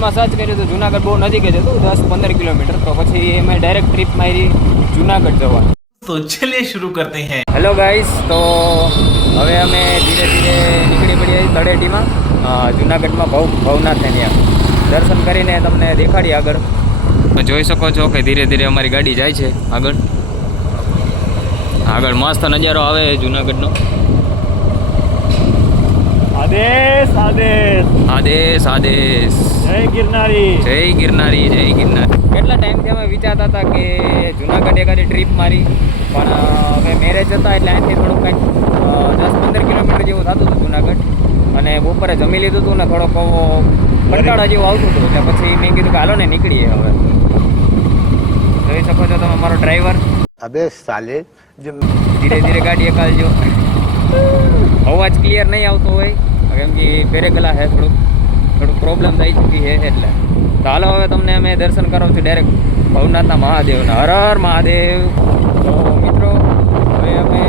ગૂગલમાં search કર્યું તો જુનાગઢ બહુ નજીક જ હતું દસ પંદર કિલોમીટર. તો પછી મેં ડાયરેક્ટ ટ્રીપ મારી જુનાગઢ જવા તો ચલે શરૂ કરતે હૈ. હેલો ગાઈસ તો હવે અમે ધીરે ધીરે નીકળી પડીએ તળેટીમાં. જુનાગઢમાં ભવ ભવનાથ એની દર્શન કરીને તમને દેખાડી આગળ. જોઈ શકો છો કે ધીરે ધીરે અમારી ગાડી જાય છે આગળ. આગળ મસ્ત નજારો આવે જુનાગઢનો. આદેશ આદેશ. આદેશ આદેશ. જય ગિરનારી. જય ગિરનારી જય ગિરનારી. કેટલા ટાઈમથી અમે વિચારતા હતા કે જુનાગઢ એકાદી ટ્રીપ મારી પણ અમે મેરેજ હતા એટલે થોડુંક કંઈક દસ પંદર કિલોમીટર જેવું થતું હતું જુનાગઢ. અને બપોરે જમી લીધું હતું ને થોડોક કંટાળા જેવું આવતું હતું. એટલે પછી મેં કીધું કે હાલો ને નીકળીએ હવે. જોઈ શકો છો તમે મારો ડ્રાઈવર અબે સાલે ધીરે ધીરે ગાડી એકાલજો અવાજ ક્લિયર નહીં આવતો હોય. કેમ કે ફેરે ગલા હે થોડુંક. થોડુંક પ્રોબ્લેમ થઈ ચૂકી છે એટલે. તો હાલો હવે તમને અમે દર્શન કરાવું છું ડાયરેક્ટ ભવનાથના મહાદેવના. હર હર મહાદેવ. તો મિત્રો, હવે અમે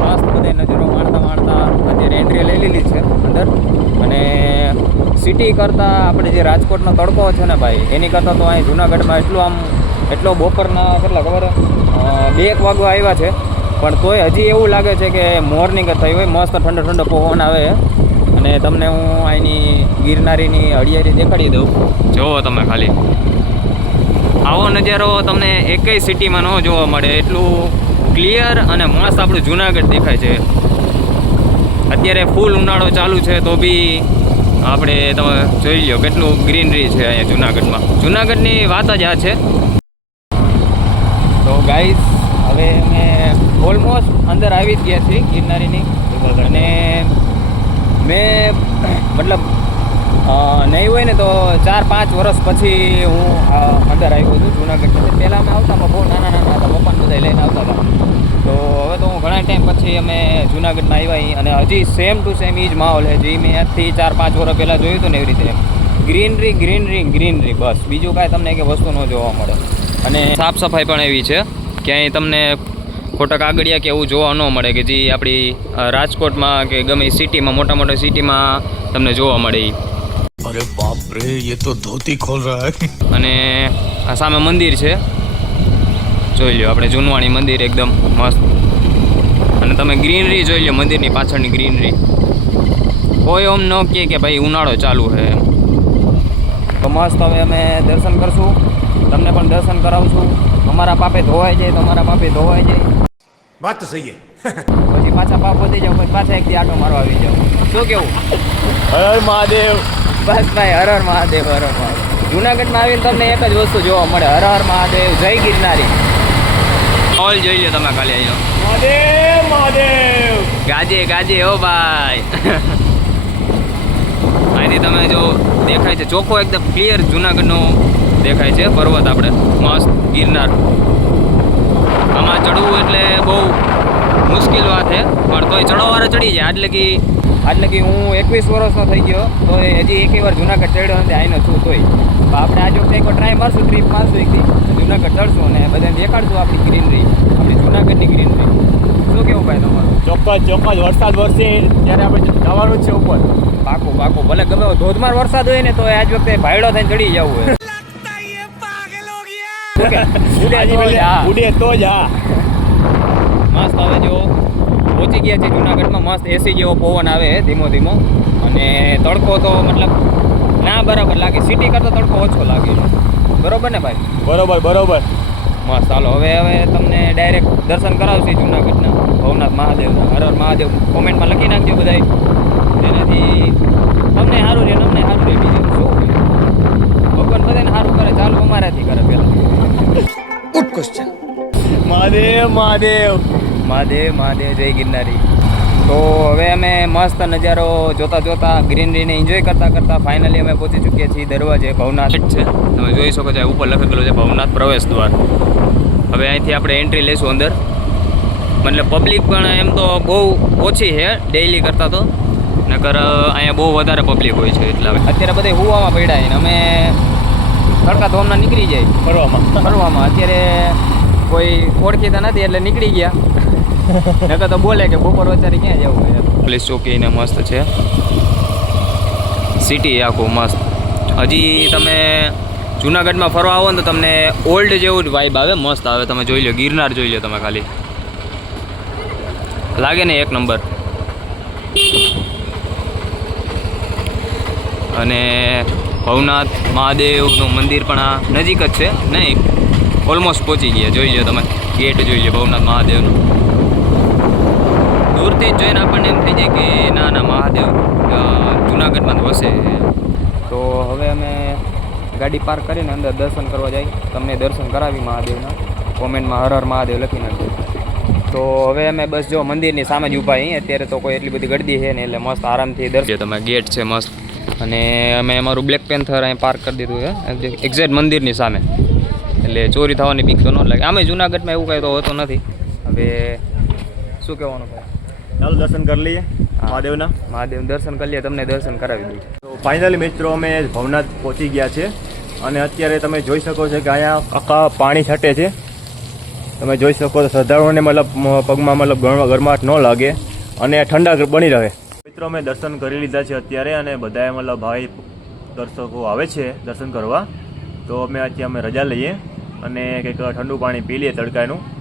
મસ્ત બધે નજરો માણતા માણતા અત્યારે એન્ટ્રી લઈ લીધી છે અંદર. અને સિટી કરતાં આપણે જે રાજકોટનો તડકો છે ને ભાઈ, એની કરતાં તો અહીં જુનાગઢમાં એટલું આમ, એટલો બપોરના કેટલા ખબર? બે એક વાગવા આવ્યા છે. પણ તોય હજી એવું લાગે છે કે મોર્નિંગ જ થઈ હોય મસ્ત ઠંડો ઠંડો પવન આવે. અને તમને હું અહીંની ગિરનારીની હળિયારી દેખાડી દઉં. જુઓ તમે ખાલી. આવો નજારો તમને એકેય સિટીમાં ન જોવા મળે. એટલું ક્લિયર અને મસ્ત આપણું જુનાગઢ દેખાય છે. અત્યારે ફૂલ ઉનાળો ચાલુ છે તો બી આપણે તમે જોઈ લો કેટલું ગ્રીનરી છે અહીંયા જુનાગઢમાં. જુનાગઢની વાત જ આ છે. તો ગાઈસ હવે અમે ઓલમોસ્ટ અંદર આવી જ ગયા છીએ ગિરનારીની. અને મેં, મતલબ નહીં હોય ને તો ચાર, પાંચ વર્ષ પછી હું અંદર આવ્યો છું જુનાગઢ પહેલાં અમે આવતા બહુ નાના નાના હતા, પપ્પાને બધા લઈને આવતા હતા. તો હવે તો હું ઘણા ટાઈમ પછી અમે જુનાગઢમાં આવ્યા અને હજી સેમ ટુ સેમ એ જ માહોલ છે. જે મેં આજથી ચાર, પાંચ વર્ષ પહેલાં જોયું હતું ને એવી રીતે. ગ્રીનરી ગ્રીનરી ગ્રીનરી બસ. બીજું કાંઈ તમને કે વસ્તુ ન જોવા મળે. અને સાફ સફાઈ પણ એવી છે. ક્યાંય તમને ખોટા કાગળિયા કે એવું જોવા ન મળે કે જે આપણી રાજકોટમાં કે ગમે સિટીમાં મોટા મોટા સિટીમાં તમને જોવા મળે અરે બાપ રે એ તો ધોતી ખોલ રહા હે. અને આ સામે મંદિર છે. જોઈ લો આપણે જૂનવાણી મંદિર એકદમ મસ્ત. અને તમે ગ્રીનરી જોઈ લો મંદિરની પાછળની ગ્રીનરી. કોઈ એમ ન કહે કે ભાઈ ઉનાળો ચાલુ છે તો મસ્ત હવે અમે દર્શન કરશું. તમને પણ દર્શન કરાવશું. અમારા પાપે ધોવાઈ જાય તો અમારા પાપે ધોવાઈ જાય. વાત તો સહી પછી પાછા પાપ વધી જાવ પછી પાછા એક દી આટો મારવા આવી જાવ. શું કેવું? હર મહાદેવ. બસ ભાઈ હર મહાદેવ હર હર મહાદેવ. જુનાગઢમાં આવીને તમને એક જ વસ્તુ જોવા મળે. હર હર મહાદેવ જય ગિરનારી. ઓલ જોઈ લે તમે ખાલી અહીંયા. મહાદેવ મહાદેવ. ગાજે ગાજે ઓ ભાઈ. અહીંથી તમે જો દેખાય છે ચોખ્ખો એકદમ ક્લિયર જુનાગઢનો દેખાય છે પર્વત આપણે. મસ્ત ગિરનાર. આમાં ચડવું એટલે તોય ચડવાવાળા ચડી જાય. એટલે કે એટલે કે હું એકવીસ વર્ષનો થઈ ગયો તો હજી એક વાર જુનાગઢ ચડ્યો નથી આવીને છું તોય. તો આપણે આજ વખતે એકવાર ટ્રાય મારશું ટ્રીપ મારશું એકથી. જુનાગઢ ચડશું અને બધાને દેખાડશું આપણી ગ્રીનરી આપણી જુનાગઢની ગ્રીનરી શું કેવું ભાઈ તમારું? ચોક્કસ ચોક્કસ. વરસાદ વરસે ત્યારે આપણે જવાનું છે ઉપર. પાકું પાકું. ભલે ગમે ધોધમાર વરસાદ હોય ને તો આજ વખતે ભાઈડો થઈને ચડી જવું હોય. ઉડે તો જ હા. મસ્ત હવે જો. પહોંચી ગયા છે. જુનાગઢમાં મસ્ત એસી જેવો પવન આવે છે ધીમો ધીમો. અને તડકો તો મતલબ ના બરાબર લાગે. સિટી કરતાં તડકો ઓછો લાગે બરોબર ને ભાઈ? બરોબર બરોબર. મસ્ત. ચાલો હવે હવે તમને ડાયરેક્ટ દર્શન કરાવશે જુનાગઢના. ભવનાથ મહાદેવના હર હર મહાદેવ. કોમેન્ટમાં લખી નાખજો બધાય. જેનાથી તમને સારું રહે તમને સારું રહે. બીજું શું? ભગવાન બધાને સારું કરે. ચાલુ અમારાથી કરે પહેલાં. મહાદેવ મહાદેવ. મહાદેવ મહાદેવ જય ગિરનારી. તો હવે અમે મસ્ત નજારો જોતા જોતા ગ્રીનરીને એન્જોય કરતા કરતા ફાઇનલી અમે પહોંચી ચૂક્યા છીએ દરવાજે ભવનાથ. છે. તમે જોઈ શકો છો ઉપર લખેલું છે ભવનાથ પ્રવેશ દ્વાર. હવે અહીંથી આપણે એન્ટ્રી લઈશું અંદર. મતલબ પબ્લિક પણ એમ તો બહુ ઓછી છે ડેઈલી કરતાં તો. નકર અહીંયા બહુ વધારે પબ્લિક હોય છે એટલે હવે અત્યારે બધે હુવામાં પડ્યા છે ને અમે તડકા ધોમના નીકળી જાય. ફરવામાં. ફરવામાં. અત્યારે કોઈ ઓળખીતા નથી એટલે નીકળી ગયા. નકર તો બોલે કે બપોર વચારે ક્યાં જવું હોય પોલીસ ચોકી ને મસ્ત છે. સિટી આખું મસ્ત. હજી તમે જુનાગઢમાં ફરવા આવો ને તો તમને ઓલ્ડ જેવું જ વાઇબ આવે, મસ્ત આવે. તમે જોઈ લો ગિરનાર જોઈ લો તમે ખાલી. લાગે ને એક નંબર અને ભવનાથ મહાદેવનું મંદિર પણ આ નજીક જ છે. નહીં ઓલમોસ્ટ પહોંચી ગયા. જોઈ લો તમે. ગેટ જોઈ લો ભવનાથ મહાદેવનું. દૂરથી જ જોઈને આપણને એમ થઈ જાય કે ના ના મહાદેવ જુનાગઢમાં જ વસે. તો હવે અમે ગાડી પાર્ક કરીને અંદર દર્શન કરવા જાય. તમને દર્શન કરાવી મહાદેવના. કોમેન્ટમાં હર હર મહાદેવ લખી નાખજો. તો હવે અમે બસ જો મંદિરની સામે જ ઊભા અહીં અત્યારે તો કોઈ એટલી બધી ગળદી છે ને એટલે મસ્ત આરામથી દર્શન તમે ગેટ છે મસ્ત. અને અમે અમારું બ્લેક પેન્થર અહીં પાર્ક કરી દીધું છે. એક્ઝેક્ટ મંદિરની સામે. એટલે ચોરી થવાની બીક તો ન લાગે. આમે જુનાગઢમાં એવું કાંઈ તો હોતું નથી. હવે શું કહેવાનું ભાઈ? ચાલો દર્શન કરી લઈએ. મહાદેવના. મહાદેવ દર્શન કરી લઈએ તમને દર્શન કરાવી દઉં તો ફાઇનલી મિત્રો અમે ભવનાથ પહોંચી ગયા છે. અને અત્યારે તમે જોઈ શકો છો કે અહીંયા આખા પાણી છટે છે. તમે જોઈ શકો તો શ્રદ્ધાળુઓને મતલબ પગમાં મતલબ ગરમ- ગરમાટ ન લાગે અને ઠંડા બની રહે. મિત્રો અમે દર્શન કરી લીધા છે અત્યારે અને બધાએ મતલબ ભાઈ દર્શકો આવે છે દર્શન કરવા. તો અમે અત્યારે અમે રજા લઈએ અને કંઈક ઠંડુ પાણી પી લઈએ તડકાનું.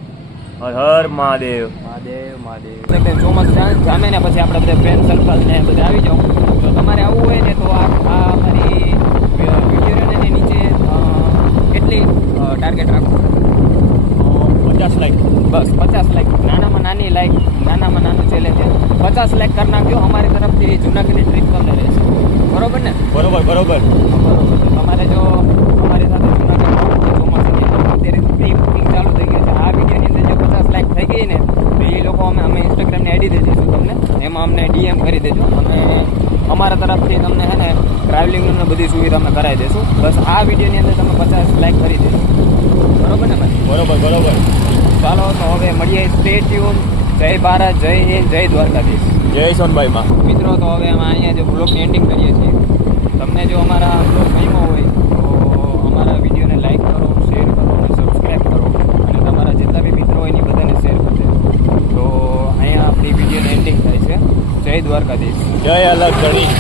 હર હર મહાદેવ. મહાદેવ મહાદેવ. ચોમાસું જામે ને પછી આપણે બધા ફ્રેન્ડ સર્કલ ને બધા આવી જાવ તો તમારે આવવું હોય ને તો આ અમારી વિડીયોને નીચે કેટલી ટાર્ગેટ રાખો? પચાસ લાઈક બસ પચાસ લાઈક નાનામાં નાની લાઈક નાનામાં નાનું ચેલેન્જ પચાસ લાઈક કરી નાખજો અમારી તરફથી જુનાગઢની ટ્રીપ તમને રહેશે. બરોબર ને? બરોબર બરોબર. બરોબર. તમારે જો અમારી સાથે જુનાગઢ આવવું હોય ચોમાસાની અંદર અત્યારે પ્રી બુકિંગ ચાલુ થઈ ગયું છે આ વિડીયોની અંદર જો પચાસ લાખ થઈ ગઈ ને તો એ લોકો અમે અમે ઇન્સ્ટાગ્રામની આઈડી દઈ દઈશું તમને એમાં અમને ડીએમ કરી દેજો અને અમારા તરફથી તમને છે ને ટ્રાવેલિંગની બધી સુવિધા અમે કરાવી દઈશું. બસ આ વિડીયોની અંદર તમે પચાસ લાઈક કરી દેજો. બરોબર ને ભાઈ? બરોબર બરોબર. ચાલો તો હવે મળીએ. સ્ટે ટ્યુન જય ભારત જય હિન્દ જય દ્વારકાધીશ. જય સોનભાઈમાં મિત્રો તો હવે અમે અહીંયા જો બ્લોગની એન્ડિંગ કરીએ છીએ. તમને જો અમારા બ્લોગ ગમ્યો હોય તો અમારા વિડીયોને લાઈક કરો શેર કરો અને સબસ્ક્રાઈબ કરો. અને તમારા જેટલા બી મિત્રો હોય એની બધાને શેર કરજો. તો અહીંયા આપણી વિડીયોની એન્ડિંગ થાય છે. જય દ્વારકાધીશ. જય અલગ ગણી.